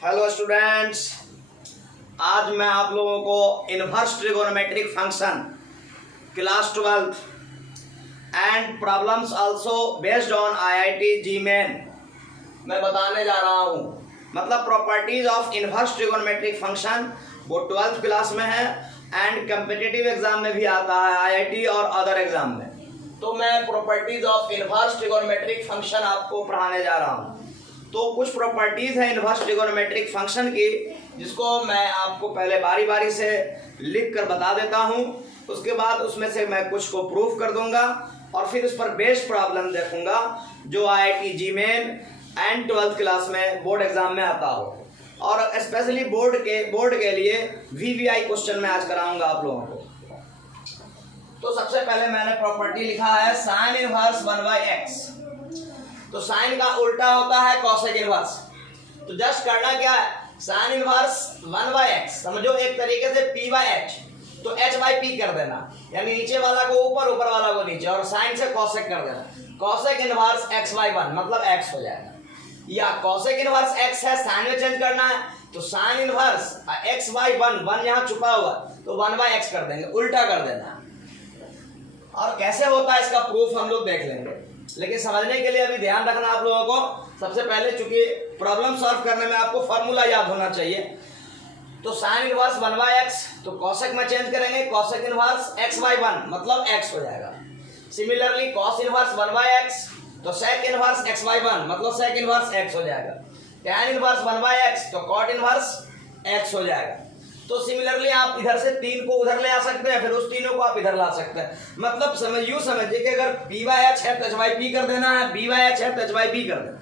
Hello students, आज मैं आप लोगों को inverse trigonometric function class 12 and problems also based on IIT JEE Main मैं बताने जा रहा हूँ। मतलब properties of inverse trigonometric function वो 12th क्लास में है एंड कम्पिटिटिव एग्जाम में भी आता है, आईआईटी और अदर एग्जाम में। तो मैं properties of inverse trigonometric function आपको पढ़ाने जा रहा हूँ। तो कुछ प्रॉपर्टीज है इनवर्स ट्रिगोनोमेट्रिक फंक्शन की, जिसको मैं आपको पहले बारी बारी से लिख कर बता देता हूँ। उसके बाद उसमें से मैं कुछ को प्रूफ कर दूंगा और फिर उस पर बेस्ड प्रॉब्लम देखूंगा जो आईआईटी जीमेन एंड 12th क्लास में बोर्ड एग्जाम में आता हो, और स्पेशली बोर्ड के लिए वीवीआई क्वेश्चन में आज कराऊंगा आप लोगों को। तो सबसे पहले मैंने प्रॉपर्टी लिखा है साइन इनवर्स 1/x। तो साइन का उल्टा होता है कॉसेक इनवर्स। तो जस्ट करना क्या है, साइन इनवर्स 1/x समझो एक तरीके से p/h, तो h/p कर देना, यानी नीचे वाला को ऊपर, ऊपर वाला को नीचे, और साइन से कॉसेक कर देना। कॉसेक इनवर्स x/1 मतलब x हो जाएगा, या कॉसेक इनवर्स x है, साइन में चेंज करना है तो साइन इनवर्स x/1, 1 यहाँ छुपा हुआ तो 1/x कर देंगे, उल्टा कर देना। और कैसे होता है इसका प्रूफ हम लोग देख लेंगे, लेकिन समझने के लिए अभी ध्यान रखना आप लोगों को। सबसे पहले चूंकि प्रॉब्लम सॉल्व करने में आपको फॉर्मूला याद होना चाहिए। तो साइन इनवर्स 1/x तो कॉसेक में चेंज करेंगे, कॉसेक इनवर्स x/1 मतलब x हो जाएगा। सिमिलरली कॉस इनवर्स 1/x तो सेक इनवर्स x/1 मतलब सेक इनवर्स x हो जाएगा। टैन इनवर्स 1/x तो कॉट इनवर्स x हो जाएगा। तो सिमिलरली आप इधर से 3 को उधर ले आ सकते हैं, फिर उस तीनों को आप इधर ला सकते हैं। मतलब समझिए कि अगर p/h है तो h/p कर देना है, b/h है तो h/p कर देना।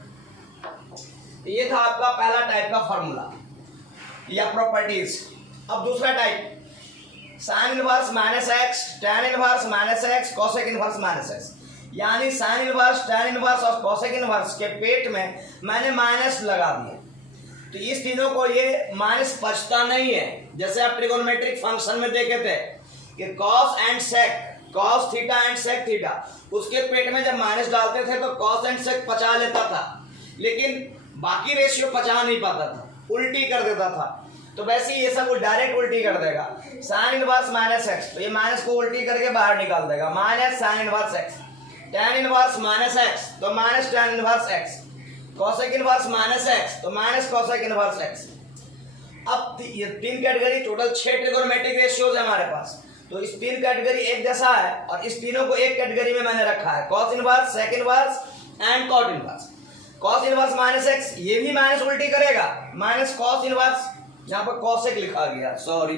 ये था आपका पहला टाइप का फॉर्मूला या प्रॉपर्टीज। अब दूसरा type, sign inverse -x, tan inverse -x, cosec inverse -x। यानी साइन इनवर्स, टैन इनवर्स और कॉसेक इनवर्स के पेट में मैंने माइनस लगा दिया, तो इस तीनों को ये माइनस बचता नहीं है। जैसे आप ट्रिगोनोमेट्रिक फंक्शन में देखे थे कि cos and sec, cos theta and sec theta, उसके पेट में जब माइनस डालते थे तो कॉस एंड सेक पचा लेता था, लेकिन बाकी रेशियो पचा नहीं पाता था, उल्टी कर देता था। तो वैसे ही ये सब डायरेक्ट उल्टी कर देगा। साइन इनवर्स -x तो ये माइनस को उल्टी करके बाहर निकाल देगा, minus sine inverse x। Tan inverse -x तो minus tan inverse x। Cosec inverse -x तो माइनस कॉसेक इनवर्स x। अब ये 3 कैटेगरी, टोटल 6 ट्रिगोनोमेट्रिक रेशियोज है हमारे पास। तो इस 3 कैटेगरी एक जैसा है और इस तीनों को एक कैटेगरी में मैंने रखा है, cos inverse, sec inverse and cot inverse. Cos inverse -x ये भी माइनस उल्टी करेगा, माइनस कॉस इनवर्स, यहाँ पर कॉसेक लिखा गया, सॉरी,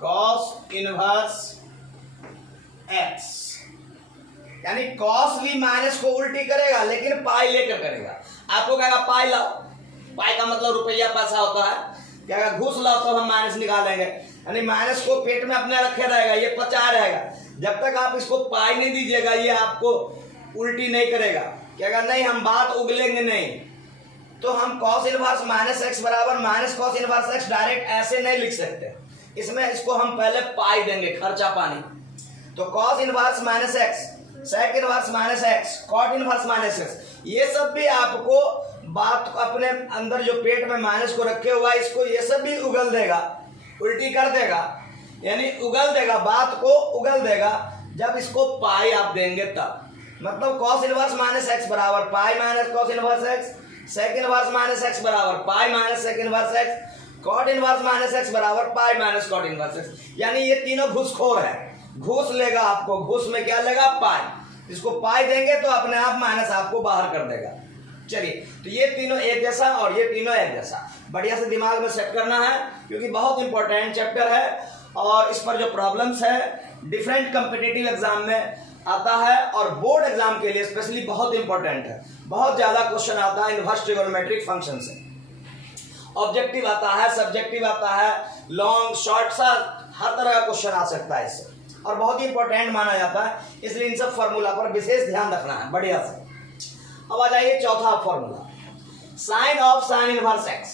कॉस इनवर्स x, यानी कॉस भी माइनस को उल्टी करेगा लेकिन पाई लेकर करेगा। आपको कहेगा पाई लाओ, पाई का मतलब रुपया पैसा होता है, कहेगा घूस लाओ तो हम माइनस निकालेंगे, यानी माइनस को पेट में अपने रखे रहेगा, ये पचा रहेगा। जब तक आप इसको पाई नहीं दीजिएगा ये आपको उल्टी नहीं करेगा, कहेगा नहीं हम बात उगलेंगे नहीं। तो हम कॉस इनवर्स -x बराबर minus cos inverse x direct ऐसे नहीं लिख सकते, इसमें इसको हम पहले पाई देंगे, खर्चा पानी। तो cos inverse -x, sec inverse -x, cot inverse -x, ये सब भी आपको बात अपने अंदर जो पेट में माइनस को रखे हुआ है इसको ये सब भी उगल देगा, उल्टी कर देगा, यानी उगल देगा, बात को उगल देगा जब इसको पाई आप देंगे तब। मतलब कॉस इनवर्स -x बराबर pi minus cos inverse x, sec inverse -x बराबर pi minus sec inverse x, cot inverse -x बराबर pi minus cot inverse x। यानी ये तीनों घूसखोर है, घूस लेगा आपको, घूस में क्या लेगा, पाई। इसको पाई देंगे तो अपने आप माइनस आपको बाहर कर देगा। चलिए, तो ये तीनों एक जैसा और ये तीनों एक जैसा, बढ़िया से दिमाग में सेट करना है क्योंकि बहुत इंपॉर्टेंट चैप्टर है और इस पर जो प्रॉब्लम्स है डिफरेंट कॉम्पिटिटिव एग्जाम में आता है और बोर्ड एग्जाम के लिए स्पेशली बहुत इंपॉर्टेंट है। बहुत ज्यादा क्वेश्चन आता है इनवर्स ट्रिगोनोमेट्रिक फंक्शन से, ऑब्जेक्टिव आता है, सब्जेक्टिव आता है, लॉन्ग शॉर्ट सा हर तरह का क्वेश्चन आ सकता है इससे, और बहुत ही इंपॉर्टेंट माना जाता है, इसलिए इन सब फॉर्मूला पर विशेष ध्यान रखना है बढ़िया से। अब आ जाइए चौथा formula, sine of sine inverse x,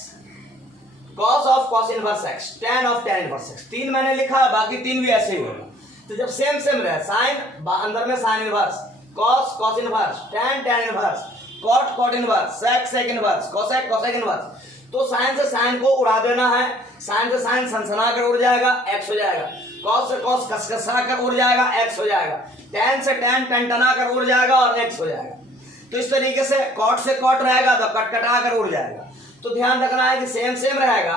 cos of cos inverse x, tan of tan inverse x। 3 मैंने लिखा, बाकी 3 भी ऐसे ही होगा। तो जब सेम रहे, साइन अंदर में sine inverse, cos cos inverse, tan tan inverse, cot cot inverse, sec sec inverse, cosec cosec inverse. तो साइन से साइन को उड़ा देना है, साइन से साइन सनसना कर उड़ जाएगा, एक्स हो जाएगा। कॉस से कॉस कसकसा कर उड़ जाएगा, एक्स हो जाएगा। टैन से टैन टनटना कर उड़ जाएगा और एक्स हो जाएगा। तो इस तरीके से कॉट से कॉट रहेगा तो कटकटा कर उड़ जाएगा। तो ध्यान रखना है कि सेम सेम रहेगा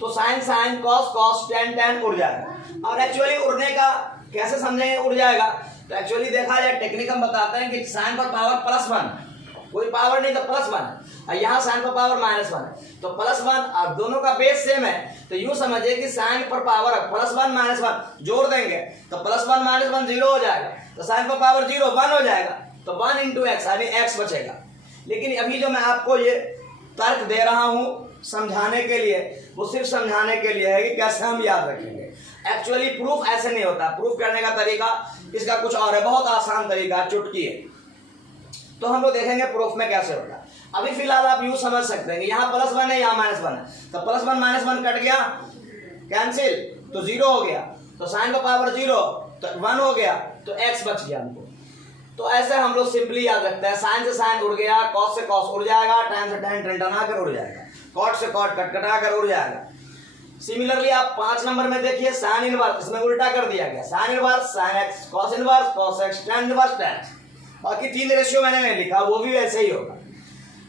तो sine sine cos cos tan tan उड़ जाएगा। और एक्चुअली उड़ने का कैसे समझेंगे उड़ जाएगा, तो एक्चुअली देखा जाए टेक्निक हम बताते हैं कि साइन पर पावर +1, कोई पावर नहीं तो +1, और यहाँ साइन पर पावर -1 है तो +1। अब दोनों का बेस सेम है तो यूं समझिए कि साइन पर पावर +1 -1 जोड़ देंगे तो +1 -1 0 हो जाएगा, तो साइन पर पावर 0 1 हो जाएगा, तो 1 × x यानी x बचेगा। लेकिन अभी जो मैं आपको ये तर्क दे रहा हूँ समझाने के लिए, वो सिर्फ समझाने के लिए है कि कैसे हम याद रखेंगे। एक्चुअली प्रूफ ऐसे नहीं होता, प्रूफ करने का तरीका इसका कुछ और है, बहुत आसान तरीका है, चुटकी है। तो हम लोग देखेंगे प्रूफ में कैसे होगा। अभी फिलहाल आप यूं समझ सकते हैं कि यहाँ +1 है, यहाँ -1 है, तो +1 -1 कट गया, कैंसिल, तो 0 हो गया, तो साइन का पावर 0 तो 1 हो गया, तो x बच गया हमको। तो ऐसे हम लोग सिंपली याद रखते हैं, साइन से साइन उड़ गया, कॉस से कॉस उड़ जाएगा, टैन से टैन टनटना कर उड़ जाएगा, कॉट से कॉट कटकटा कर उड़ जाएगा। सिमिलरली आप 5 नंबर में देखिए साइन इनवर्स, इसमें उल्टा कर दिया गया, sine inverse sine x, cos inverse cos x, tan inverse tan. बाकी 3 रेशियो मैंने नहीं लिखा, वो भी वैसे ही होगा।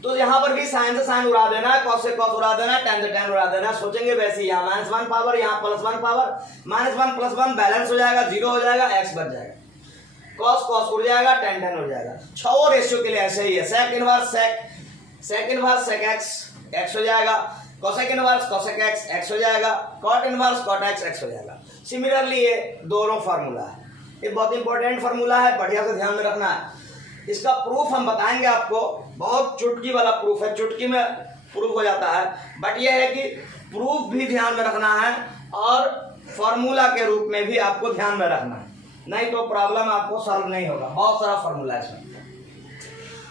तो यहाँ पर भी साइन से साइन उड़ा देना, कॉस से कॉस उड़ा देना, टैन से टैन उड़ा देना, सोचेंगे वैसे ही। यहाँ -1 पावर, यहाँ +1 पावर, -1 +1 बैलेंस हो जाएगा, 0 हो जाएगा, एक्स बच जाएगा, कॉस कॉस उड़ जाएगा, टैन टैन उड़ जाएगा। 6 रेशियो के लिए ऐसे ही है, sec inverse sec x, x हो जाएगा, cosec inverse cosec x, x हो जाएगा, cot inverse cot x, x हो जाएगा। सिमिलरली ये दोनों फार्मूला है, ये बहुत इंपॉर्टेंट फार्मूला है, बढ़िया से ध्यान में रखना है। इसका प्रूफ हम बताएंगे आपको, बहुत चुटकी वाला प्रूफ है, चुटकी में प्रूफ हो जाता है। बट ये है कि प्रूफ भी ध्यान में रखना है और फार्मूला के रूप में भी आपको ध्यान में रखना है, नहीं तो प्रॉब्लम आपको सॉल्व नहीं होगा। बहुत सारा फार्मूला है इसमें।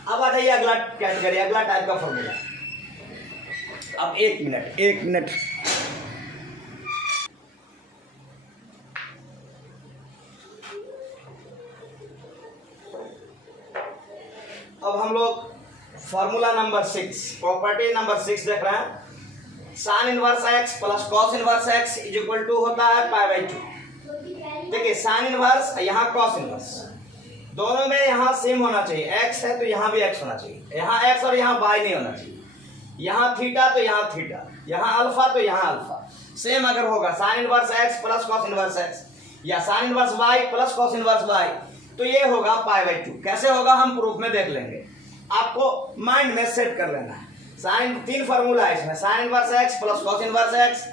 अब आ जाइए अगला कैटेगरी, अगला टाइप का फार्मूला। अब एक मिनट अब हम लोग फार्मूला नंबर 6, प्रॉपर्टी नंबर 6 देख रहे हैं। Sine inverse x plus cos inverse x is equal to होता है π/2। देखिए साइन इनवर्स, यहाँ कॉस इनवर्स, दोनों में यहाँ सेम होना चाहिए, एक्स है तो यहाँ भी एक्स होना चाहिए, यहाँ एक्स और यहाँ वाई नहीं होना चाहिए, यहाँ थीटा तो यहाँ थीटा, यहाँ अल्फा तो यहाँ अल्फा, सेम अगर होगा sine inverse x plus cos inverse x या sine inverse y plus cos inverse y, तो ये होगा π/2। कैसे होगा हम प्रूफ में देख लेंगे, आपको माइंड में सेट कर लेना है। साइन 3 फार्मूला है इसमें, sine inverse x plus cos inverse x,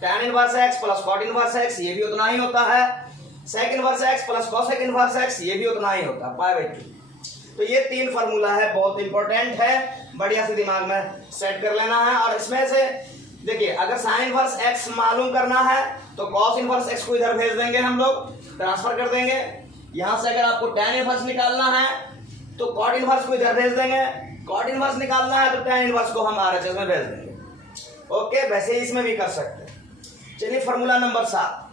tan inverse x plus cot inverse x, ये भी उतना ही होता है, sec inverse x plus cosec inverse x, ये भी उतना ही होता है π/2। तो ये 3 फार्मूला है, बहुत इंपॉर्टेंट है, बढ़िया से दिमाग में सेट कर लेना है। और इसमें से देखिए अगर साइन इनवर्स एक्स मालूम करना है तो कॉस इनवर्स एक्स को इधर भेज देंगे, हम लोग ट्रांसफर कर देंगे। यहाँ से अगर आपको टैन इनवर्स निकालना है तो कॉट इनवर्स को इधर भेज देंगे, कॉट इनवर्स निकालना है तो टैन इनवर्स को हम RHS में भेज देंगे। ओके, वैसे ही इसमें भी कर सकते हैं। चलिए formula number 7,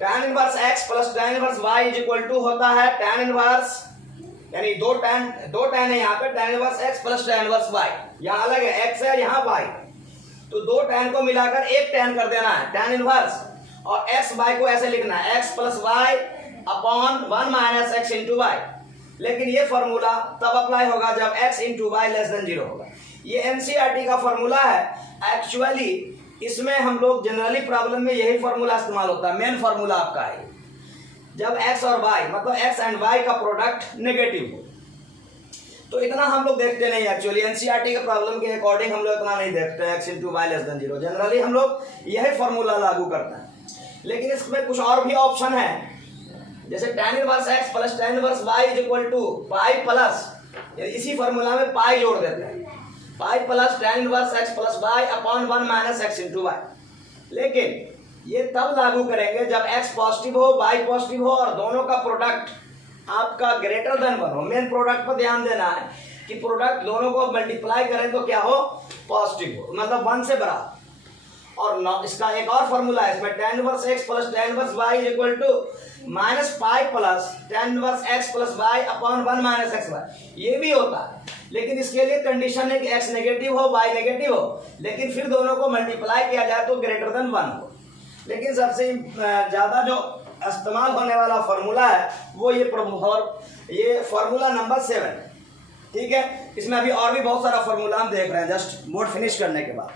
tan inverse x plus tan inverse y is equal to होता है टैन इनवर्स, यानी दो टैन है यहाँ पे, tan inverse x plus tan inverse y, यहाँ अलग है एक्स है यहाँ वाई, तो 2 टैन को मिलाकर 1 टैन कर देना है टैन इनवर्स, और एक्स वाई को ऐसे लिखना है x plus y upon 1 minus x into y. लेकिन ये फॉर्मूला तब अप्लाई होगा जब x into y less than 0 होगा। ये NCERT का फॉर्मूला है। एक्चुअली इसमें हम लोग जनरली प्रॉब्लम में यही फॉर्मूला इस्तेमाल होता है, मेन फॉर्मूला आपका है जब x और y मतलब x एंड y का प्रोडक्ट नेगेटिव हो। तो इतना हम लोग देखते नहीं, एक्चुअली NCERT के प्रॉब्लम के अकॉर्डिंग हम लोग इतना नहीं देखते हैं, x into y less than 0। Generally हम लोग यही फॉर्मूला लागू करते हैं। लेकिन इसमें कुछ और भी ऑप्शन है, जैसे tan inverse x plus tan inverse y is equal to pi plus, इसी फॉर्मूला में पाई जोड़ देते हैं, pi plus tan inverse x plus y upon 1 minus x into y. लेकिन ये तब लागू करेंगे जब x पॉजिटिव हो y पॉजिटिव हो और दोनों का प्रोडक्ट आपका ग्रेटर देन 1 हो। मेन प्रोडक्ट पर ध्यान देना है कि प्रोडक्ट दोनों को मल्टीप्लाई करें तो क्या हो, पॉजिटिव हो, मतलब 1 से बड़ा। और इसका एक और फॉर्मूला है, इसमें tan inverse x plus tan inverse y is equal to minus pi plus tan inverse x plus y upon 1 minus x y, ये भी होता है। लेकिन इसके लिए कंडीशन है कि x नेगेटिव हो y नेगेटिव हो, लेकिन फिर दोनों को मल्टीप्लाई किया जाए तो ग्रेटर देन 1 हो। लेकिन सबसे ज़्यादा जो इस्तेमाल होने वाला फॉर्मूला है वो ये फॉर्मूला नंबर 7, ठीक है। इसमें अभी और भी बहुत सारा फॉर्मूला हम देख रहे हैं जस्ट बोर्ड फिनिश करने के बाद।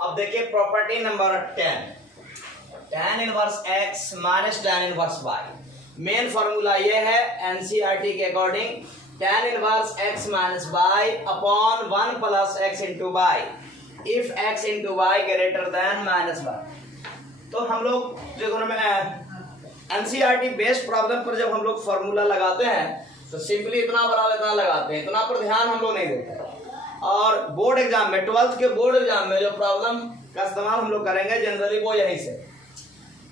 अब देखिए property number 10, tan inverse x minus tan inverse y। Main formula ये है एनसीईआरटी के according, tan inverse x minus y upon 1 plus x into y if x into y greater than minus y। तो हम लोग जो NCERT based problem पर जब हम लोग फॉर्मूला लगाते हैं तो सिंपली इतना बराबर इतना लगाते हैं, इतना पर ध्यान हम लोग नहीं देते। और बोर्ड एग्जाम में 12th के बोर्ड एग्जाम में जो प्रॉब्लम का इस्तेमाल हम लोग करेंगे जनरली वो यहीं से,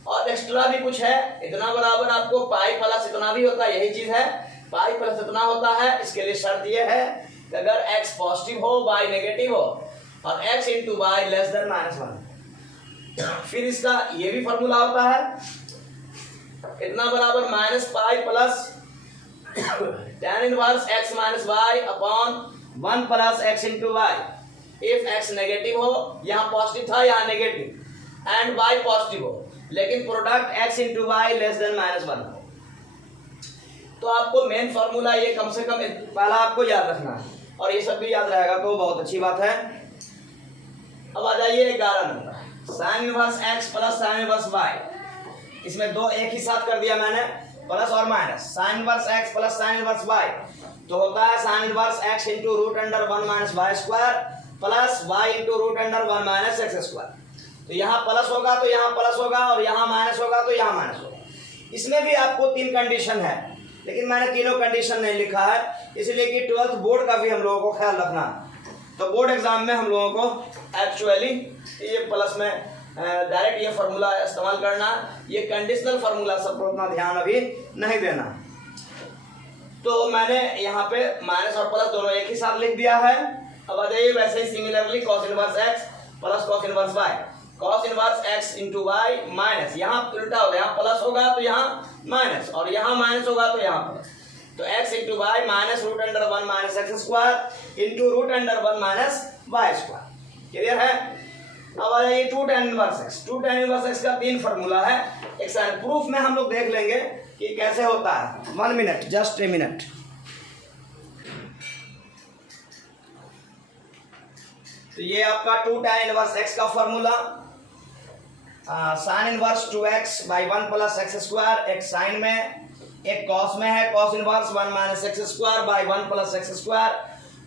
और एक्स्ट्रा भी कुछ है। इतना बराबर आपको पाई प्लस इतना भी होता है, यही चीज है, पाई प्लस इतना होता है। इसके लिए शर्त यह है कि अगर x पॉजिटिव हो y नेगेटिव हो और x into y less than minus 1। फिर इसका ये भी फॉर्मूला होता है, इतना बराबर minus pi plus tan inverse x minus y upon 1 plus x into y if x negative हो, यहाँ पॉजिटिव था यहाँ नेगेटिव, एंड y पॉजिटिव हो लेकिन product x into y less than minus 1 हो। तो आपको मेन फॉर्मूला ये कम से कम पहला आपको याद रखना है, और ये सब भी याद रहेगा तो बहुत अच्छी बात है। अब आ जाइए 11 number, sign inverse x plus sine inverse y। इसमें दो एक ही साथ कर दिया मैंने, प्लस और minus. Sine inverse x plus sine inverse y तो होता है sine inverse x into root under 1 minus y square plus y into root under 1 minus x square. तो यहाँ प्लस होगा तो यहाँ प्लस होगा, और यहाँ माइनस होगा तो यहाँ माइनस होगा। इसमें भी आपको 3 कंडीशन है, लेकिन मैंने तीनों कंडीशन नहीं लिखा है, इसलिए कि 12th बोर्ड का भी हम लोगों को ख्याल रखना। तो बोर्ड एग्जाम में हम लोगों को एक्चुअली ये प्लस में डायरेक्ट ये फार्मूला इस्तेमाल करना, ये कंडीशनल फार्मूला सब पर उतना ध्यान अभी नहीं देना। तो मैंने यहाँ पे माइनस और प्लस दोनों एक ही साथ लिख दिया है। अब आ जाइए वैसे ही similarly cos inverse x plus cos inverse y, cos inverse x into y minus, यहाँ उल्टा होगा, यहाँ प्लस होगा तो यहाँ माइनस, और यहाँ माइनस होगा तो यहाँ प्लस। तो x into y minus root under 1 minus x square into root under 1 minus y square. Clear है? अब आ जाइए 2 tan inverse x। 2 tan inverse x का 3 फॉर्मूला है, एक साइन प्रूफ में हम लोग देख लेंगे कि कैसे होता है। 1 मिनट, जस्ट ए मिनट। तो ये आपका 2 tan इनवर्स x का formula, sign inverse 2x by 1 plus x square, एक साइन में एक कॉस में है, cos inverse 1 minus x square by 1 plus x square,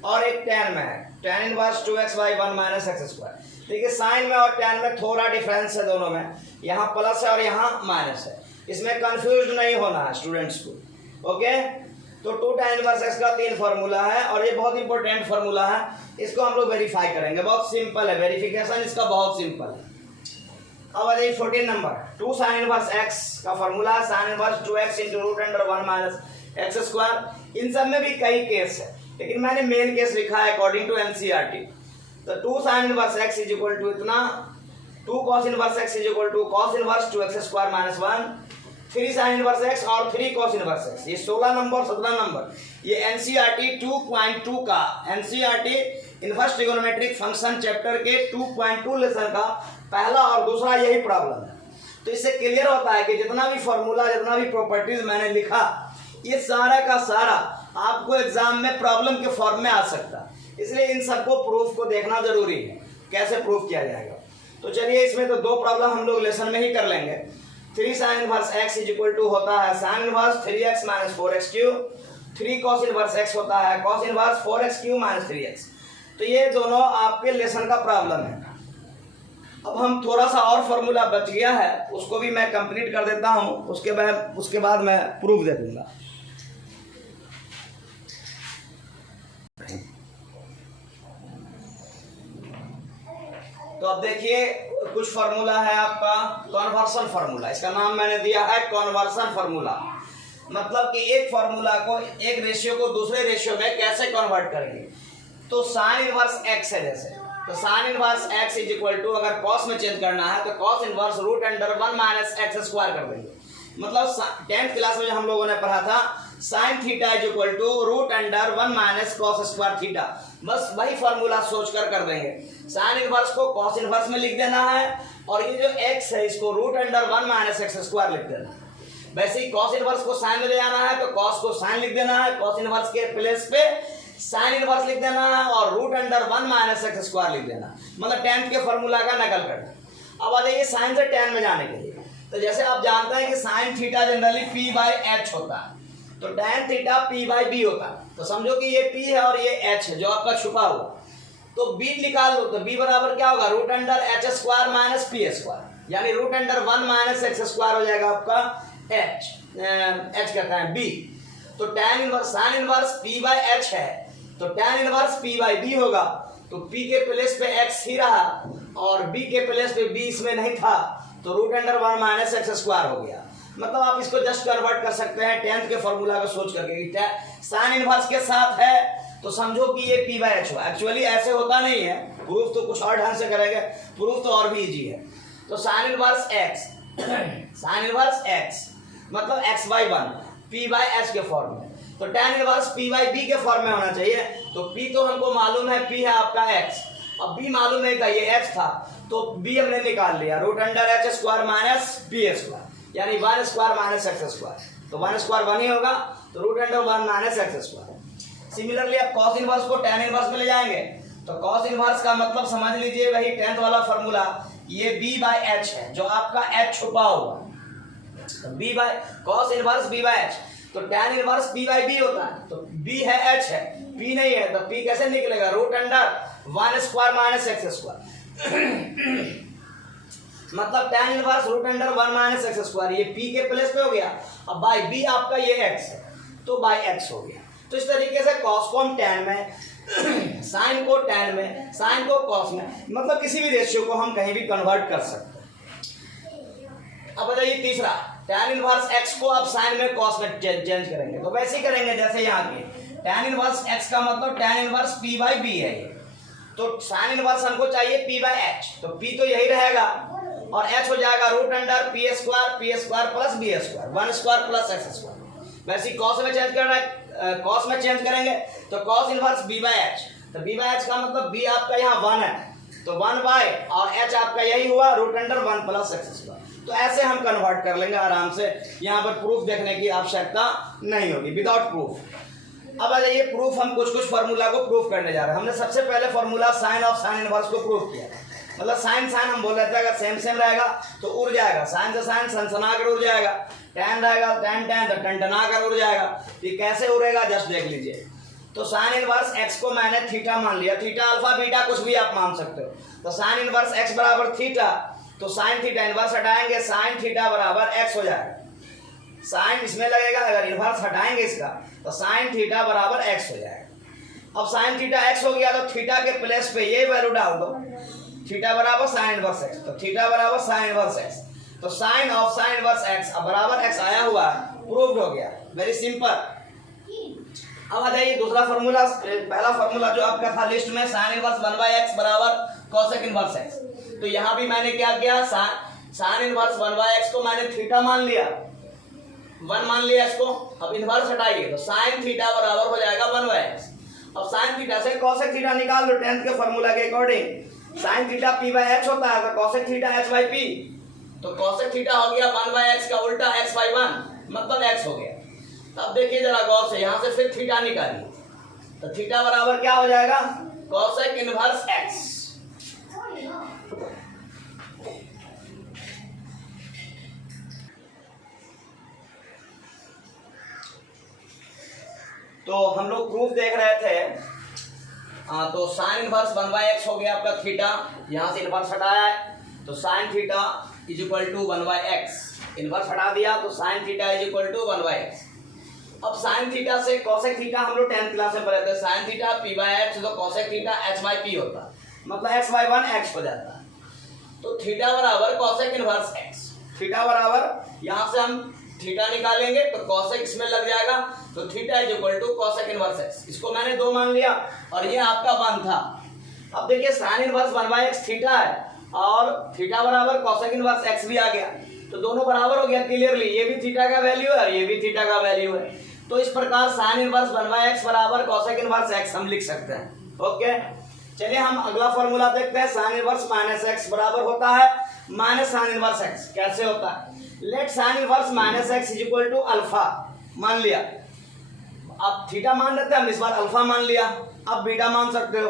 और एक tan में है, tan inverse 2x by 1 minus x square. देखिए साइन में और tan में थोड़ा डिफरेंस है दोनों में, यहाँ प्लस है और यहाँ माइनस है, इसमें कंफ्यूज नहीं होना है स्टूडेंट्स को। ओके, तो 2 tan इनवर्स x का 3 फार्मूला है, और ये बहुत इंपॉर्टेंट फार्मूला है, इसको हम लोग वेरीफाई करेंगे। बहुत सिंपल है, वेरिफिकेशन इसका बहुत सिंपल है। अब आ जाइए 14 नंबर, 2 sin इनवर्स x का फार्मूला है sine inverse 2x into root under 1 minus x square. इन सब में भी कई केस है, लेकिन मैंने मेन केस लिखा है अकॉर्डिंग टू एनसीईआरटी। तो 2 sin inverse x is equal to इतना, 2 cos inverse x is equal to cos inverse 2x square minus 1, 3 sin inverse x और 3 cos इनवर्स x। ये 16 नंबर 17 नंबर ये एनसीईआरटी 2.2 का, NCERT inverse trigonometric function chapter के 2.2 lesson का पहला और दूसरा यही प्रॉब्लम है। तो इससे क्लियर होता है कि जितना भी फॉर्मूला, जितना भी प्रॉपर्टीज मैंने लिखा, ये सारा का सारा आपको एग्जाम में प्रॉब्लम के फॉर्म में आ सकता है, इसलिए इन सबको प्रूफ को देखना जरूरी है, कैसे प्रूफ किया जाएगा। तो चलिए इसमें तो 2 प्रॉब्लम हम लोग लेसन में ही कर लेंगे। 3 sin inverse x is equal to होता है sine inverse 3x minus 4x cube, 3 cos inverse x होता है cos inverse 4x cube minus 3x। तो ये दोनों आपके लेसन का प्रॉब्लम है। अब हम थोड़ा सा और फॉर्मूला बच गया है, उसको भी मैं कंप्लीट कर देता हूँ, उसके बाद मैं प्रूफ दे दूंगा। तो अब देखिए कुछ फार्मूला है आपका कन्वर्सन फार्मूला, इसका नाम मैंने दिया है कन्वर्सन फार्मूला। मतलब कि एक फॉर्मूला को, एक रेशियो को दूसरे रेशियो में कैसे कन्वर्ट करेंगे। तो साइन इनवर्स एक्स है जैसे, तो sine inverse x is equal to, अगर कॉस में चेंज करना है तो cos inverse root under 1 minus x square कर देंगे। मतलब 10th क्लास में जो हम लोगों ने पढ़ा था sine theta is equal to root under 1 minus cos square theta, बस वही फॉर्मूला सोचकर कर देंगे। साइन इनवर्स को कॉस इनवर्स में लिख देना है और ये जो एक्स है इसको root under 1 minus x square लिख देना है। वैसे ही कॉस इनवर्स को साइन में ले जाना है तो कॉस को साइन लिख देना है, कॉस इनवर्स के प्लेस पे साइन इनवर्स लिख देना है और root under 1 minus x square लिख देना, मतलब 10th के फॉर्मूला का नकल करना। अब आ जाइए साइन से tan में जाने के लिए। तो जैसे आप जानते हैं कि sine theta generally p by h होता है, तो tan theta p by b होता है। तो समझो कि ये p है और ये h है जो आपका छुपा हुआ, तो b निकाल लो। तो b बराबर क्या होगा, root under h square minus p square, यानी root under 1 minus x square हो जाएगा आपका h कहता है b। तो tan inverse sine inverse p by h है, तो tan inverse p by b होगा। तो p के प्लेस पे x ही रहा और b के प्लेस पे b इसमें नहीं था, तो root under 1 minus x square हो गया। मतलब आप इसको जस्ट कन्वर्ट कर सकते हैं 10th के फॉर्मूला को सोच करके। साइन इनवर्स के साथ है तो समझो कि ये p बाई एच हुआ। एक्चुअली ऐसे होता नहीं है, प्रूफ तो कुछ और ढंग से करेंगे, प्रूफ तो और भी इजी है। तो sine inverse x sine inverse x मतलब x by 1 p by h के फॉर्म में, तो tan inverse p by b के फॉर्म में होना चाहिए। तो p तो हमको मालूम है, p है आपका x, अब b मालूम नहीं था, ये h था, तो b हमने निकाल लिया root under h square minus p square, यानी 1 स्क्वायर माइनस एक्स स्क्वायर, तो 1 स्क्वायर 1 ही होगा, तो root under 1 minus x square. Similarly आप कॉस इनवर्स को tan इनवर्स में ले जाएंगे, तो कॉस इनवर्स का मतलब समझ लीजिए वही 10th वाला फॉर्मूला, ये b बाई एच है जो आपका h छुपा हुआ, तो b by cos inverse b by h, तो tan inverse p by b होता है, तो b है h है, p नहीं है, तो p कैसे निकलेगा, root under 1 square minus x square मतलब tan inverse root under 1 minus x square, ये p के प्लेस पे हो गया। अब बाई b आपका ये x है, तो बाई x हो गया। तो इस तरीके से cos को हम tan में साइन को tan में, साइन को cos में, मतलब किसी भी रेशियो को हम कहीं भी कन्वर्ट कर सकते हैं। अब बताइए तीसरा, tan इनवर्स x को आप साइन में cos में चेंज करेंगे, तो वैसे ही करेंगे जैसे यहाँ के tan इनवर्स x का मतलब tan inverse p by b है ये, तो साइन इनवर्स हमको चाहिए p बाई एच, तो p तो यही रहेगा और h हो जाएगा root under p square plus b square, 1 square plus x square. वैसे ही कॉस में चेंज करना है, कॉस में चेंज करेंगे तो cos inverse b by h, तो b बाई एच का मतलब b आपका यहाँ 1 है, तो 1 बाई और h आपका यही हुआ root under 1 plus x square. तो ऐसे हम कन्वर्ट कर लेंगे आराम से, यहाँ पर प्रूफ देखने की आवश्यकता नहीं होगी, विदाउट प्रूफ। अब आ जाइए प्रूफ, हम कुछ फार्मूला को प्रूफ करने जा रहे हैं। हमने सबसे पहले formula sign of sine inverse को प्रूफ किया, मतलब साइन साइन हम बोल रहे थे अगर सेम रहेगा तो उड़ जाएगा, साइन से साइन सनसना कर उड़ जाएगा, टैन रहेगा टैन टैन तो टनटना कर उड़ जाएगा। ये कैसे उड़ेगा जस्ट देख लीजिए। तो साइन इनवर्स एक्स को मैंने थीटा मान लिया, थीटा अल्फा बीटा कुछ भी आप मान सकते हो। तो साइन इनवर्स एक्स बराबर थीटा, तो साइन थीटा इनवर्स हटाएंगे, साइन थीटा बराबर एक्स हो जाएगा, साइन इसमें लगेगा, अगर इनवर्स हटाएंगे इसका तो साइन थीटा बराबर एक्स हो जाएगा। अब साइन थीटा एक्स हो गया तो थीटा के प्लेस पे ये वैल्यू डाल दो, थीटा बराबर साइन इनवर्स एक्स, तो थीटा बराबर साइन इनवर्स एक्स, तो sine of sine inverse x बराबर एक्स आया हुआ, प्रूव्ड हो गया, वेरी सिंपल। अब आ जाइए दूसरा फार्मूला, पहला फार्मूला जो आपका था लिस्ट में साइन इनवर्स 1/x बराबर कोसेक इनवर्स x, तो यहाँ भी मैंने क्या किया, साइन इनवर्स 1/x को मैंने थीटा मान लिया, 1 मान लिया इसको। अब इनवर्स हटाइए तो साइन थीटा बराबर हो जाएगा 1/x। अब साइन थीटा से कोसेक थीटा निकाल लो 10th के फार्मूला के अकॉर्डिंग, साइन थीटा p/h होता है तो कोसेक थीटा h/p, तो कोसेक थीटा हो गया 1/x का उल्टा x/1 मतलब x हो गया। अब देखिए जरा गौर से, यहां से फिर थीटा निकालिए, तो थीटा बराबर क्या हो जाएगा, कोसेक इनवर्स x। तो हम लोग प्रूफ देख रहे थे, तो साइन इनवर्स 1/x हो गया आपका थीटा, यहां से इनवर्स हटाया है तो sine theta is equal to 1/x, inverse हटा दिया तो sine theta is equal to 1/x। अब साइन थीटा से कोसेक थीटा हम लोग 10th क्लास में पढ़े थे, साइन थीटा p/h तो कोसेक थीटा h/p होता, मतलब x/1 x हो जाता है। तो थीटा बराबर कोसेक इनवर्स x, थीटा बराबर यहाँ से हम थीटा निकालेंगे तो कॉसेक इसमें लग जाएगा, तो theta is equal to cosec inverse x. इसको मैंने 2 मान लिया और ये आपका 1 था। अब देखिए साइन इनवर्स 1/x थीटा है और थीटा बराबर कॉसेक इनवर्स एक्स भी आ गया, तो दोनों बराबर हो गया क्लियरली। ये भी थीटा का वैल्यू है और ये भी थीटा का वैल्यू है, तो इस प्रकार साइन इनवर्स 1/x बराबर कॉसेक इनवर्स एक्स हम लिख सकते हैं। ओके, चलिए हम अगला फॉर्मूला देखते हैं। साइन इनवर्स माइनस एक्स बराबर होता है माइनस साइन इनवर्स एक्स। कैसे होता है? Let sine inverse minus x is equal to alpha मान लिया। अब थीटा मान लेते हैं हम, इस बार अल्फा मान लिया, अब बीटा मान सकते हो।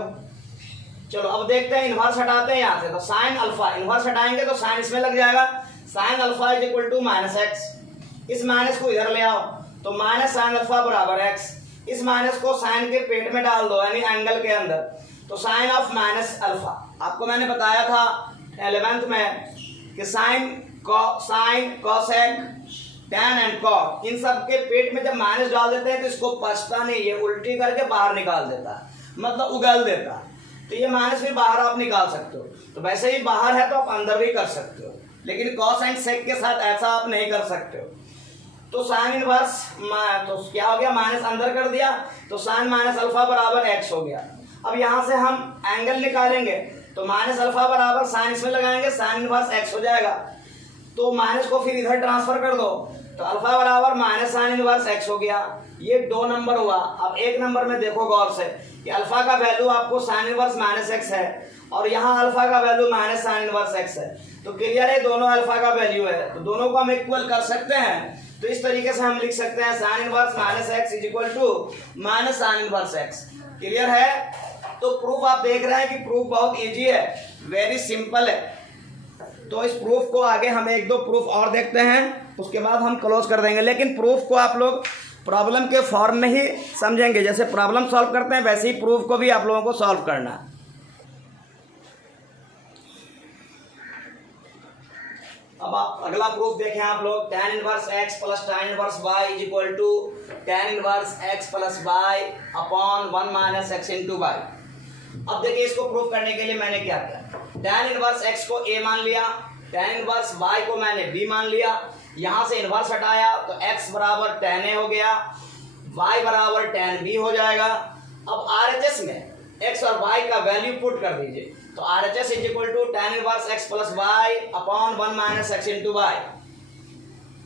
चलो अब देखते हैं, इनवर्स हटाते हैं यहाँ से, तो साइन अल्फा इनवर्स हटाएंगे तो साइन इसमें लग जाएगा। Sine alpha is equal to minus x, इस माइनस को इधर ले आओ तो माइनस साइन अल्फा बराबर एक्स। इस माइनस को साइन के पेट में डाल दो यानी एंगल के अंदर, तो साइन ऑफ माइनस अल्फा। आपको मैंने बताया था 11th में कि sine cosec tan and cot, इन सब के पेट में जब माइनस डाल देते हैं तो इसको पचता नहीं, ये उल्टी करके बाहर निकाल देता है, मतलब उगल देता है। तो ये माइनस भी बाहर आप निकाल सकते हो, तो वैसे ही बाहर है तो आप अंदर भी कर सकते हो, लेकिन कॉस एंड सेक के साथ ऐसा आप नहीं कर सकते हो। तो साइन इनवर्स तो क्या हो गया, माइनस अंदर कर दिया तो साइन माइनस अल्फा बराबर एक्स हो गया। अब यहाँ से हम एंगल निकालेंगे तो माइनस अल्फा बराबर साइन इसमें लगाएंगे, साइन इनवर्स एक्स हो जाएगा। तो माइनस को फिर इधर ट्रांसफर कर दो तो अल्फा बराबर माइनस साइन इनवर्स एक्स हो गया। ये 2 नंबर हुआ। अब 1 नंबर में देखो गौर से कि अल्फा का वैल्यू आपको साइन इनवर्स माइनस एक्स है और यहाँ अल्फा का value minus sine inverse x है, तो क्लियर है दोनों अल्फा का वैल्यू है, तो दोनों को हम इक्वल कर सकते हैं। तो इस तरीके से हम लिख सकते हैं sine inverse minus x is equal to minus sine inverse x. Clear है? तो प्रूफ आप देख रहे हैं कि प्रूफ बहुत इजी है, वेरी सिंपल है। तो इस प्रूफ को आगे हम 1-2 प्रूफ और देखते हैं, उसके बाद हम क्लोज कर देंगे। लेकिन प्रूफ को आप लोग प्रॉब्लम के फॉर्म में ही समझेंगे, जैसे प्रॉब्लम सॉल्व करते हैं वैसे ही प्रूफ को भी आप लोगों को सॉल्व करना है। अब आप अगला प्रूफ देखें आप लोग, tan inverse x plus tan inverse y is equal to tan inverse x plus y upon 1 minus x into y। अब देखिए इसको प्रूफ करने के लिए मैंने क्या किया, tan इनवर्स x को a मान लिया, tan इनवर्स y को मैंने b मान लिया, यहाँ से इनवर्स हटाया तो x बराबर tan a हो गया, y बराबर tan b हो जाएगा। अब RHS में x और y का वैल्यू पुट कर दीजिए, तो RHS is equal to tan inverse x plus y upon 1 minus x into y।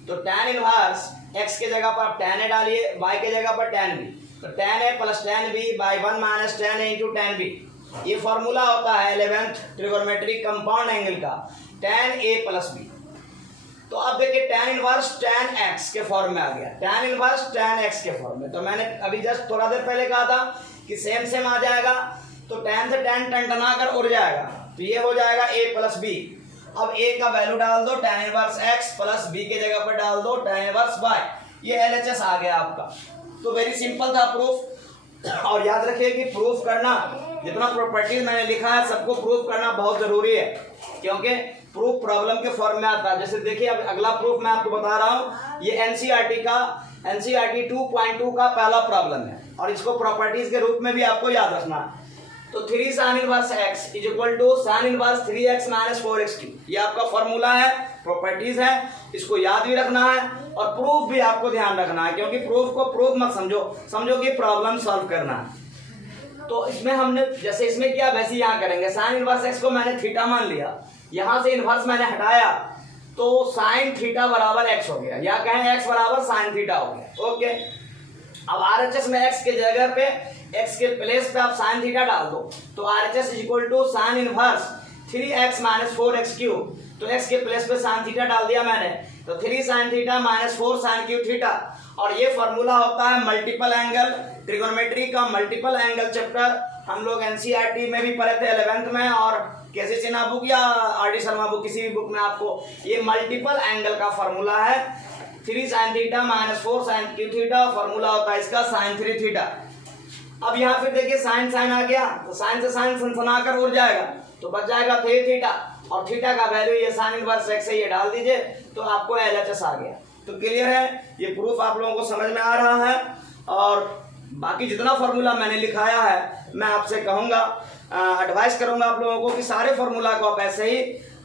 तो tan इनवर्स x के जगह पर आप tan a डालिए, y के जगह पर tan b, तो tan a plus tan b by 1 minus tan a into tan b। ये फॉर्मूला होता है 11th ट्रिगोनोमेट्री कंपाउंड एंगल का, tan a प्लस b। तो अब देखिए tan इनवर्स tan x के फॉर्म में आ गया, tan इनवर्स tan x के फॉर्म में। तो मैंने अभी जस्ट थोड़ा देर पहले कहा था कि सेम सेम आ जाएगा, तो tan से tan टंटना कर उड़ जाएगा, तो ये हो जाएगा a प्लस b। अब a का वैल्यू डाल दो, tan inverse x plus b के जगह पर डाल दो tan इनवर्स y, ये LHS आ गया आपका। तो वेरी सिंपल था प्रूफ। और याद रखिए कि प्रूफ करना, जितना प्रॉपर्टीज मैंने लिखा है सबको प्रूफ करना बहुत जरूरी है, क्योंकि प्रूफ प्रॉब्लम के फॉर्म में आता है। जैसे देखिए अब अगला प्रूफ मैं आपको बता रहा हूँ, ये एनसीईआरटी 2.2 का पहला प्रॉब्लम है और इसको प्रॉपर्टीज के रूप में भी आपको याद रखना है। तो 3 sine inverse x is equal to sine inverse 3x minus 4x3, ये आपका फॉर्मूला है, प्रॉपर्टीज है, इसको याद भी रखना है और प्रूफ भी आपको ध्यान रखना है, क्योंकि प्रूफ को प्रूफ मत समझो कि प्रॉब्लम सॉल्व करना है। तो इसमें हमने जैसे इसमें किया वैसे यहाँ करेंगे। साइन इनवर्स x को मैंने थीटा मान लिया, यहाँ से इनवर्स मैंने हटाया तो साइन थीटा बराबर x हो गया, या कहें x बराबर साइन थीटा हो गया। ओके, अब RHS में x के जगह पे x के प्लेस पे आप साइन थीटा डाल दो, तो RHS is equal to sine inverse 3x minus 4x cube. तो x के प्लेस पे साइन थीटा डाल दिया मैंने, तो 3 sine theta minus 4 sine cube theta. और ये फॉर्मूला होता है मल्टीपल एंगल, ट्रिगोनोमेट्री का मल्टीपल एंगल चैप्टर हम लोग एनसीईआरटी में भी पढ़े थे 11th में, और केसी सिन्हा बुक या RD शर्मा बुक, किसी भी बुक में आपको ये मल्टीपल एंगल का फॉर्मूला है। 3 sine theta minus 4 sine cube theta, formula होता है इसका साइन 3 थीटा। अब यहाँ फिर देखिए साइन साइन आ गया, तो साइन से साइन सनसना कर उड़ जाएगा, तो बच जाएगा 3 थीटा, और थीटा का वैल्यू ये साइन इनवर्स x है, ये डाल दीजिए तो आपको LHS आ गया। तो क्लियर है, ये प्रूफ आप लोगों को समझ में आ रहा है। और बाकी जितना फॉर्मूला मैंने लिखाया है मैं आपसे कहूँगा, एडवाइस करूँगा आप लोगों को कि सारे फॉर्मूला को आप ऐसे ही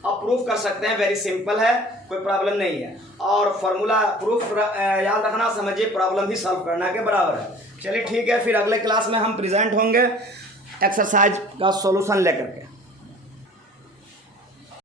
अब प्रूफ कर सकते हैं, वेरी सिंपल है, कोई प्रॉब्लम नहीं है। और फार्मूला प्रूफ याद रखना, समझिए प्रॉब्लम ही सॉल्व करना के बराबर है। चलिए ठीक है, फिर अगले क्लास में हम प्रेजेंट होंगे एक्सरसाइज का सॉल्यूशन लेकर के।